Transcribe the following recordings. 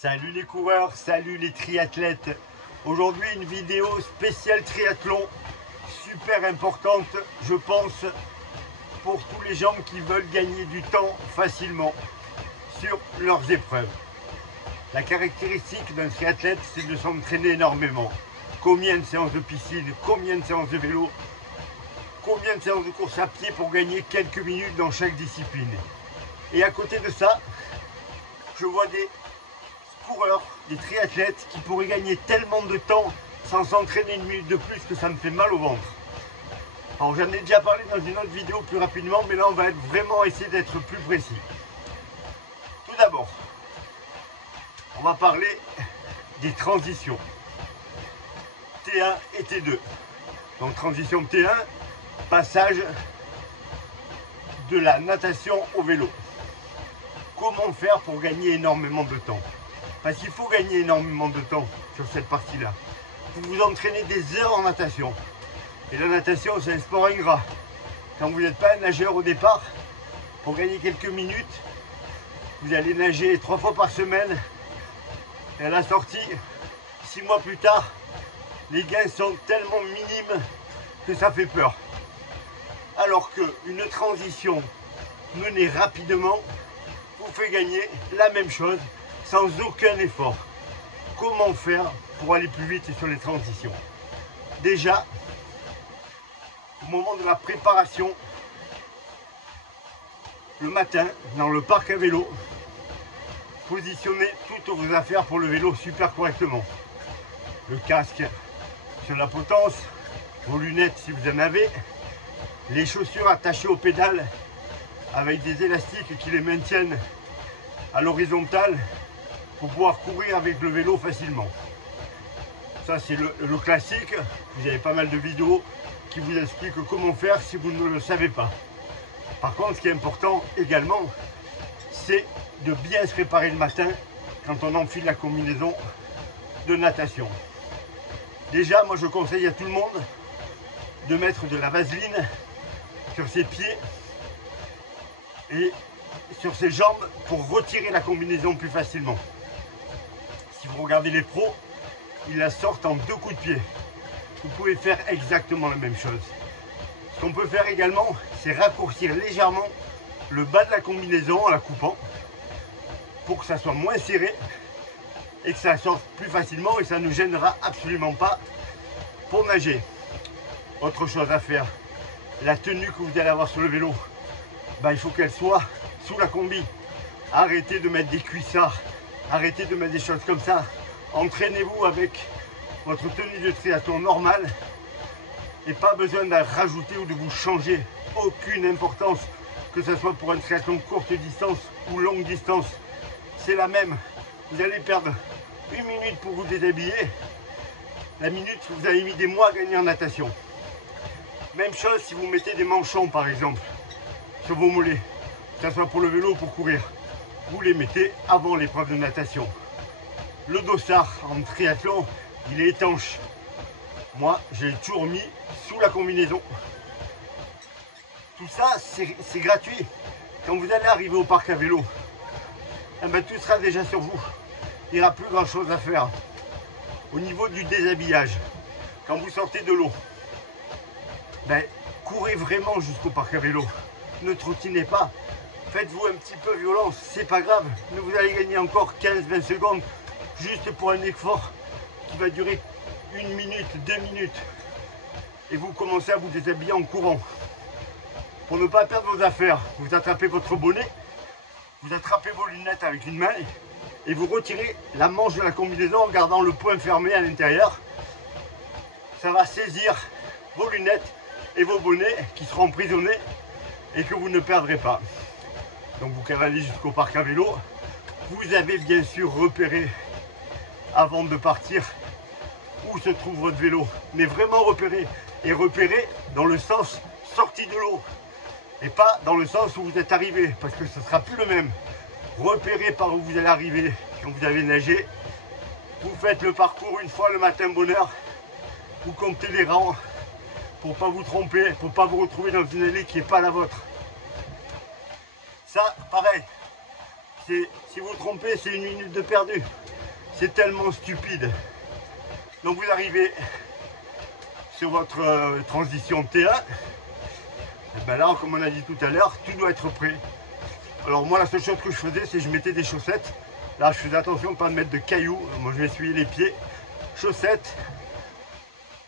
Salut les coureurs, salut les triathlètes. Aujourd'hui une vidéo spéciale triathlon, super importante je pense pour tous les gens qui veulent gagner du temps facilement sur leurs épreuves. La caractéristique d'un triathlète, c'est de s'entraîner énormément. Combien de séances de piscine, combien de séances de vélo, combien de séances de course à pied pour gagner quelques minutes dans chaque discipline. Et à côté de ça, je vois des coureurs, des triathlètes qui pourraient gagner tellement de temps sans s'entraîner une minute de plus que ça me fait mal au ventre. Alors j'en ai déjà parlé dans une autre vidéo plus rapidement, mais là on va vraiment essayer d'être plus précis. Tout d'abord, on va parler des transitions T1 et T2. Donc transition T1, passage de la natation au vélo. Comment faire pour gagner énormément de temps? Parce qu'il faut gagner énormément de temps sur cette partie-là. Vous vous entraînez des heures en natation. Et la natation, c'est un sport ingrat. Quand vous n'êtes pas un nageur au départ, pour gagner quelques minutes, vous allez nager 3 fois par semaine. Et à la sortie, 6 mois plus tard, les gains sont tellement minimes que ça fait peur. Alors qu'une transition menée rapidement vous fait gagner la même chose sans aucun effort. Comment faire pour aller plus vite sur les transitions? Déjà, au moment de la préparation, le matin, dans le parc à vélo, positionnez toutes vos affaires pour le vélo super correctement. Le casque sur la potence, vos lunettes si vous en avez, les chaussures attachées aux pédales avec des élastiques qui les maintiennent à l'horizontale pour pouvoir courir avec le vélo facilement. Ça c'est le classique. Vous avez pas mal de vidéos qui vous expliquent comment faire si vous ne le savez pas. Par contre, ce qui est important également, c'est de bien se préparer le matin quand on enfile la combinaison de natation. Déjà, moi je conseille à tout le monde de mettre de la vaseline sur ses pieds et sur ses jambes pour retirer la combinaison plus facilement. Si vous regardez les pros, ils la sortent en 2 coups de pied. Vous pouvez faire exactement la même chose. Ce qu'on peut faire également, c'est raccourcir légèrement le bas de la combinaison en la coupant pour que ça soit moins serré et que ça sorte plus facilement et ça ne gênera absolument pas pour nager. Autre chose à faire, la tenue que vous allez avoir sur le vélo, il faut qu'elle soit sous la combi. Arrêtez de mettre des cuissards, arrêtez de mettre des choses comme ça. Entraînez-vous avec votre tenue de triathlon normale et pas besoin de rajouter ou de vous changer. Aucune importance, que ce soit pour un triathlon courte distance ou longue distance, c'est la même. Vous allez perdre 1 minute pour vous déshabiller, la minute que vous avez mis des mois à gagner en natation. Même chose si vous mettez des manchons par exemple sur vos mollets, que ce soit pour le vélo ou pour courir, vous les mettez avant l'épreuve de natation. Le dossard en triathlon, il est étanche. Moi, je l'ai toujours mis sous la combinaison. Tout ça, c'est gratuit. Quand vous allez arriver au parc à vélo, tout sera déjà sur vous. Il n'y aura plus grand chose à faire. Au niveau du déshabillage, quand vous sortez de l'eau, courez vraiment jusqu'au parc à vélo. Ne trottinez pas. Faites-vous un petit peu violence, c'est pas grave. Mais vous allez gagner encore 15-20 secondes juste pour un effort qui va durer 1 minute, 2 minutes. Et vous commencez à vous déshabiller en courant. Pour ne pas perdre vos affaires, vous attrapez votre bonnet, vous attrapez vos lunettes avec une main et vous retirez la manche de la combinaison en gardant le poing fermé à l'intérieur. Ça va saisir vos lunettes et vos bonnets qui seront emprisonnés et que vous ne perdrez pas. Donc vous cavalez jusqu'au parc à vélo. Vous avez bien sûr repéré avant de partir où se trouve votre vélo. Mais vraiment repéré. Et repéré dans le sens sortie de l'eau. Et pas dans le sens où vous êtes arrivé. Parce que ce ne sera plus le même. Repérez par où vous allez arriver quand vous avez nagé. Vous faites le parcours une fois le matin bonne heure. Vous comptez les rangs pour ne pas vous tromper, pour ne pas vous retrouver dans une allée qui n'est pas la vôtre. Ça, pareil, si vous vous trompez, c'est 1 minute de perdu. C'est tellement stupide. Donc vous arrivez sur votre transition T1. Et ben là, comme on a dit tout à l'heure, tout doit être prêt. Alors moi, la seule chose que je faisais, c'est que je mettais des chaussettes. Là, je faisais attention de ne pas mettre de cailloux. Moi, je vais essuyer les pieds. Chaussettes.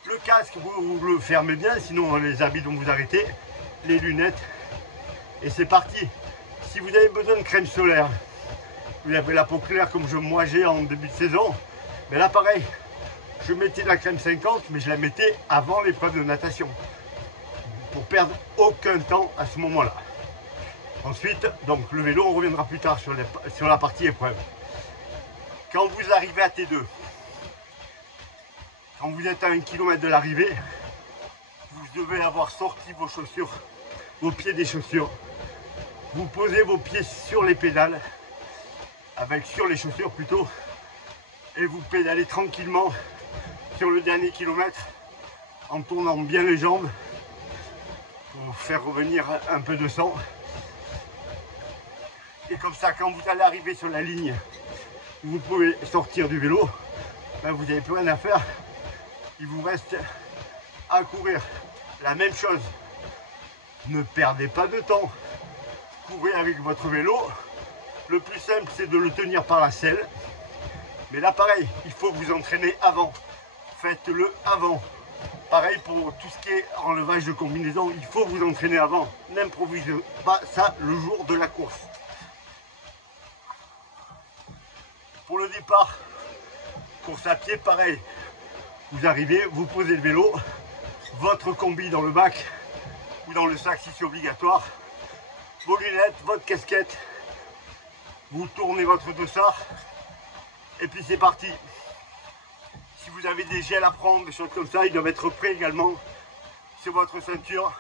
Le casque, vous le fermez bien, sinon les habits vont vous arrêter. Les lunettes. Et c'est parti. Si vous avez besoin de crème solaire, vous avez la peau claire comme moi j'ai en début de saison, mais là pareil, je mettais de la crème 50, mais je la mettais avant l'épreuve de natation. Pour perdre aucun temps à ce moment-là. Ensuite, donc le vélo, on reviendra plus tard sur la partie épreuve. Quand vous arrivez à T2, quand vous êtes à 1 km de l'arrivée, vous devez avoir sorti vos chaussures, vos pieds des chaussures. Vous posez vos pieds sur les pédales, sur les chaussures plutôt, et vous pédalez tranquillement sur le dernier kilomètre en tournant bien les jambes pour faire revenir un peu de sang. Et comme ça, quand vous allez arriver sur la ligne, vous pouvez sortir du vélo, ben vous n'avez plus rien à faire. Il vous reste à courir. La même chose, ne perdez pas de temps. Courez avec votre vélo. Le plus simple, c'est de le tenir par la selle. Mais là, pareil, il faut vous entraîner avant. Faites-le avant. Pareil pour tout ce qui est enlevage de combinaison, il faut vous entraîner avant. N'improvisez pas ça le jour de la course. Pour le départ, course à pied, pareil. Vous arrivez, vous posez le vélo, votre combi dans le bac ou dans le sac si c'est obligatoire, vos lunettes, votre casquette, vous tournez votre dossard et puis c'est parti. Si vous avez des gels à prendre, des choses comme ça, ils doivent être prêts également sur votre ceinture.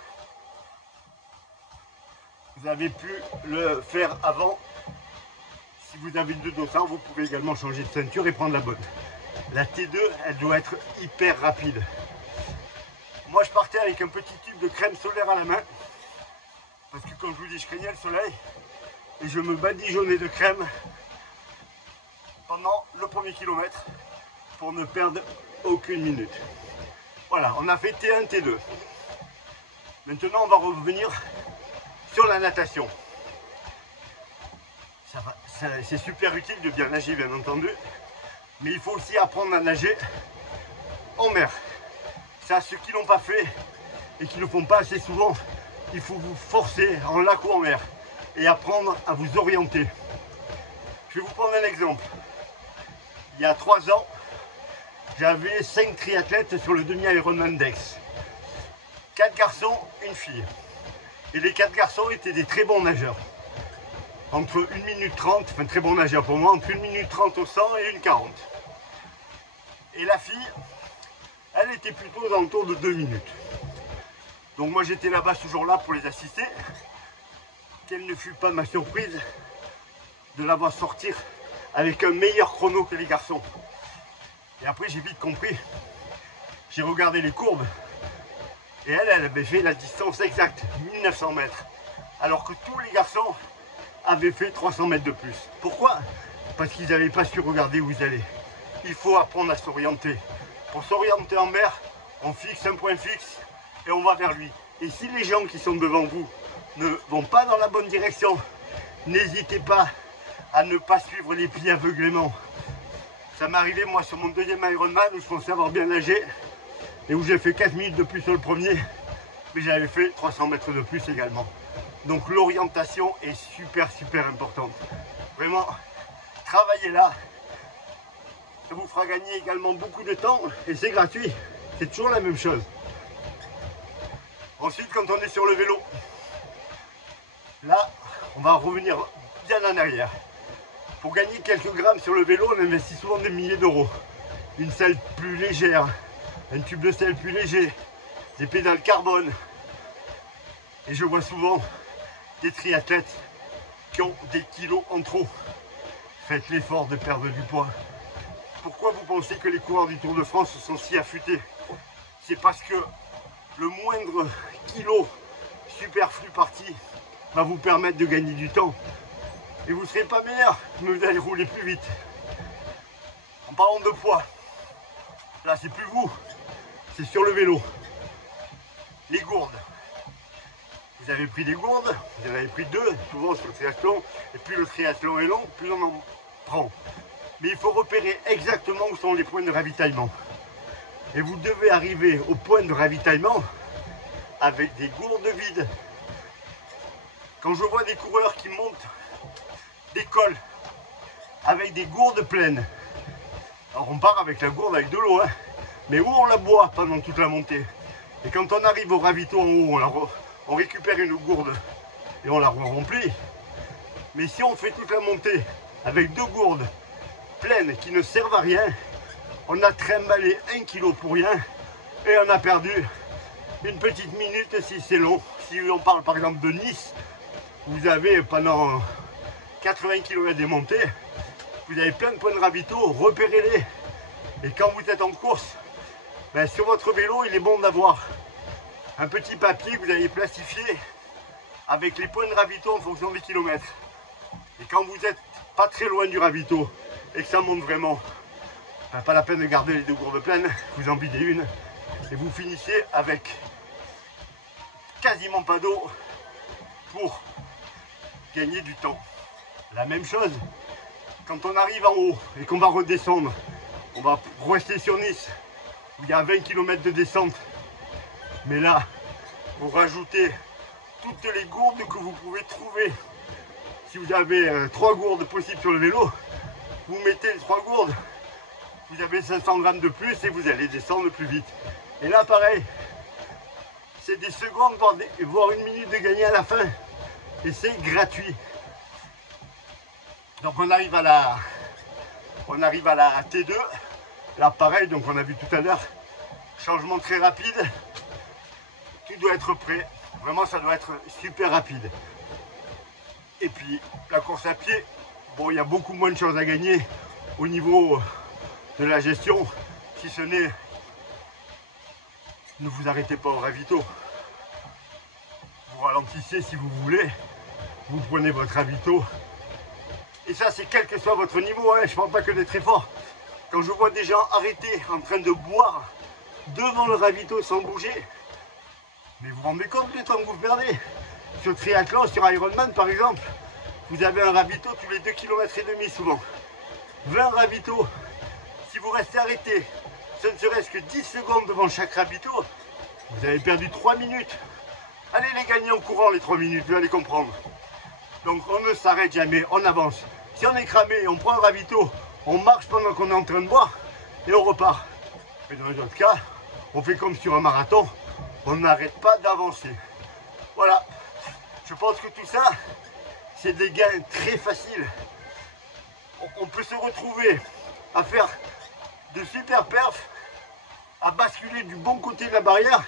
Vous avez pu le faire avant. Si vous avez deux dossards, vous pouvez également changer de ceinture et prendre la bonne. La T2, elle doit être hyper rapide. Moi, je partais avec un petit tube de crème solaire à la main. Parce que comme je vous dis, je craignais le soleil. Et je me badigeonnais de crème pendant le premier kilomètre pour ne perdre aucune minute. Voilà, on a fait T1, T2. Maintenant, on va revenir sur la natation. C'est super utile de bien nager, bien entendu. Mais il faut aussi apprendre à nager en mer. Ça, ceux qui ne l'ont pas fait et qui ne le font pas assez souvent, il faut vous forcer en lac ou en mer et apprendre à vous orienter. Je vais vous prendre un exemple. Il y a 3 ans, j'avais 5 triathlètes sur le demi-Ironman d'Aix. 4 garçons, une fille. Et les 4 garçons étaient des très bons nageurs. Entre 1 minute 30, enfin très bon nageur pour moi, entre 1 minute 30 au 100 et 1,40. Et la fille, elle était plutôt aux alentours de 2 minutes. Donc moi j'étais là-bas ce jour-là pour les assister. Quelle ne fut pas ma surprise de la voir sortir avec un meilleur chrono que les garçons. Et après j'ai vite compris. J'ai regardé les courbes. Et elle avait fait la distance exacte, 1900 mètres. Alors que tous les garçons avaient fait 300 mètres de plus. Pourquoi? Parce qu'ils n'avaient pas su regarder où ils allaient. Il faut apprendre à s'orienter. Pour s'orienter en mer, on fixe un point fixe et on va vers lui. Et si les gens qui sont devant vous ne vont pas dans la bonne direction, n'hésitez pas à ne pas suivre les pieds aveuglément. Ça m'est arrivé moi sur mon deuxième Ironman où je pensais avoir bien nagé et où j'ai fait 4 minutes de plus sur le premier, mais j'avais fait 300 mètres de plus également. Donc l'orientation est super importante. Vraiment, travaillez là. Ça vous fera gagner également beaucoup de temps et c'est gratuit. C'est toujours la même chose. Ensuite, quand on est sur le vélo, là, on va revenir bien en arrière. Pour gagner quelques grammes sur le vélo, on investit souvent des milliers d'euros. Une selle plus légère, un tube de selle plus léger, des pédales carbone. Et je vois souvent des triathlètes qui ont des kilos en trop. Faites l'effort de perdre du poids. Pourquoi vous pensez que les coureurs du Tour de France sont si affûtés? C'est parce que le moindre kilo superflu parti va vous permettre de gagner du temps. Et vous ne serez pas meilleur, mais vous allez rouler plus vite. En parlant de poids, là c'est plus vous, c'est sur le vélo. Les gourdes. Vous avez pris des gourdes, vous en avez pris 2, souvent sur le triathlon, et plus le triathlon est long, plus on en prend. Mais il faut repérer exactement où sont les points de ravitaillement. Et vous devez arriver au point de ravitaillement avec des gourdes vides. Quand je vois des coureurs qui montent des cols avec des gourdes pleines, alors on part avec la gourde avec de l'eau, hein, mais où on la boit pendant toute la montée. Et quand on arrive au ravito en haut, on récupère une gourde et on la remplit. Mais si on fait toute la montée avec 2 gourdes pleines qui ne servent à rien, on a trimballé 1 kilo pour rien et on a perdu une petite minute si c'est long. Si on parle par exemple de Nice, vous avez pendant 80 km des montées, vous avez plein de points de ravito, repérez-les. Et quand vous êtes en course, ben sur votre vélo, il est bon d'avoir un petit papier que vous avez plastifié avec les points de ravito en fonction des kilomètres. Et quand vous n'êtes pas très loin du ravito et que ça monte vraiment, ben pas la peine de garder les 2 gourdes pleines, vous en videz une et vous finissez avec quasiment pas d'eau pour gagner du temps. La même chose, quand on arrive en haut et qu'on va redescendre, on va rester sur Nice où il y a 20 km de descente. Mais là, vous rajoutez toutes les gourdes que vous pouvez trouver. Si vous avez 3 gourdes possibles sur le vélo, vous mettez les 3 gourdes, vous avez 500 grammes de plus et vous allez descendre plus vite. Et là pareil, c'est des secondes, voire 1 minute de gagner à la fin. Et c'est gratuit. Donc on arrive à la T2. Là pareil, donc on a vu tout à l'heure, changement très rapide. Tout doit être prêt. Vraiment ça doit être super rapide. Et puis la course à pied, bon il y a beaucoup moins de choses à gagner au niveau de la gestion, si ce n'est ne vous arrêtez pas au ravito. Vous ralentissez si vous voulez, vous prenez votre ravito. Et ça c'est quel que soit votre niveau, hein. Je ne parle pas que des très forts. Quand je vois des gens arrêtés en train de boire devant le ravito sans bouger, mais vous vous rendez compte du temps que vous perdez. Sur triathlon, sur Ironman par exemple, vous avez un ravito tous les 2,5 km souvent. 20 ravitaux. Si vous restez arrêté, ce ne serait-ce que 10 secondes devant chaque ravito, vous avez perdu 3 minutes. Allez les gagner en courant les 3 minutes, vous allez comprendre. Donc on ne s'arrête jamais, on avance. Si on est cramé, on prend un ravito, on marche pendant qu'on est en train de boire et on repart. Mais dans les autres cas, on fait comme sur un marathon, on n'arrête pas d'avancer. Voilà, je pense que tout ça, c'est des gains très faciles. On peut se retrouver à faire de super perfs, à basculer du bon côté de la barrière,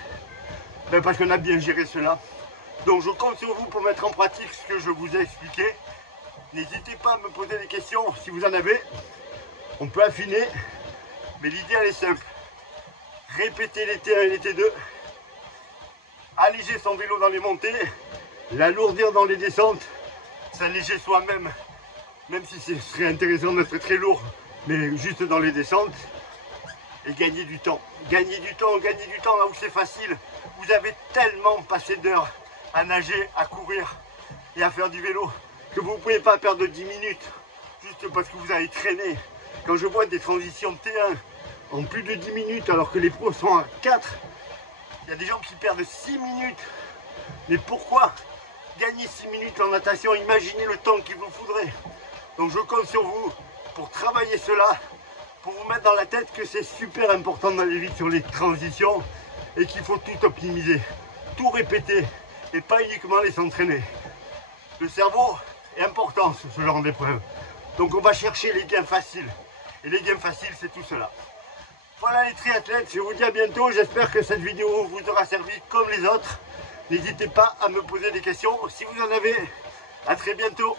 ben parce qu'on a bien géré cela. Donc je compte sur vous pour mettre en pratique ce que je vous ai expliqué. N'hésitez pas à me poser des questions si vous en avez. On peut affiner, mais l'idée elle est simple. Répéter les T1 et les T2, alléger son vélo dans les montées, l'alourdir dans les descentes, s'alléger soi-même, même si ce serait intéressant d'être très lourd, mais juste dans les descentes, et gagner du temps. Gagner du temps là où c'est facile. Vous avez tellement passé d'heures à nager, à courir et à faire du vélo que vous ne pouvez pas perdre 10 minutes juste parce que vous avez traîné. Quand je vois des transitions T1 en plus de 10 minutes alors que les pros sont à 4, il y a des gens qui perdent 6 minutes. Mais pourquoi gagner 6 minutes en natation? Imaginez le temps qu'il vous faudrait. Donc je compte sur vous pour travailler cela, pour vous mettre dans la tête que c'est super important d'aller vite sur les transitions et qu'il faut tout optimiser, tout répéter et pas uniquement les s'entraîner. Le cerveau est important sur ce genre d'épreuve. Donc on va chercher les gains faciles. Et les gains faciles, c'est tout cela. Voilà les triathlètes, je vous dis à bientôt. J'espère que cette vidéo vous aura servi comme les autres. N'hésitez pas à me poser des questions si vous en avez. À très bientôt.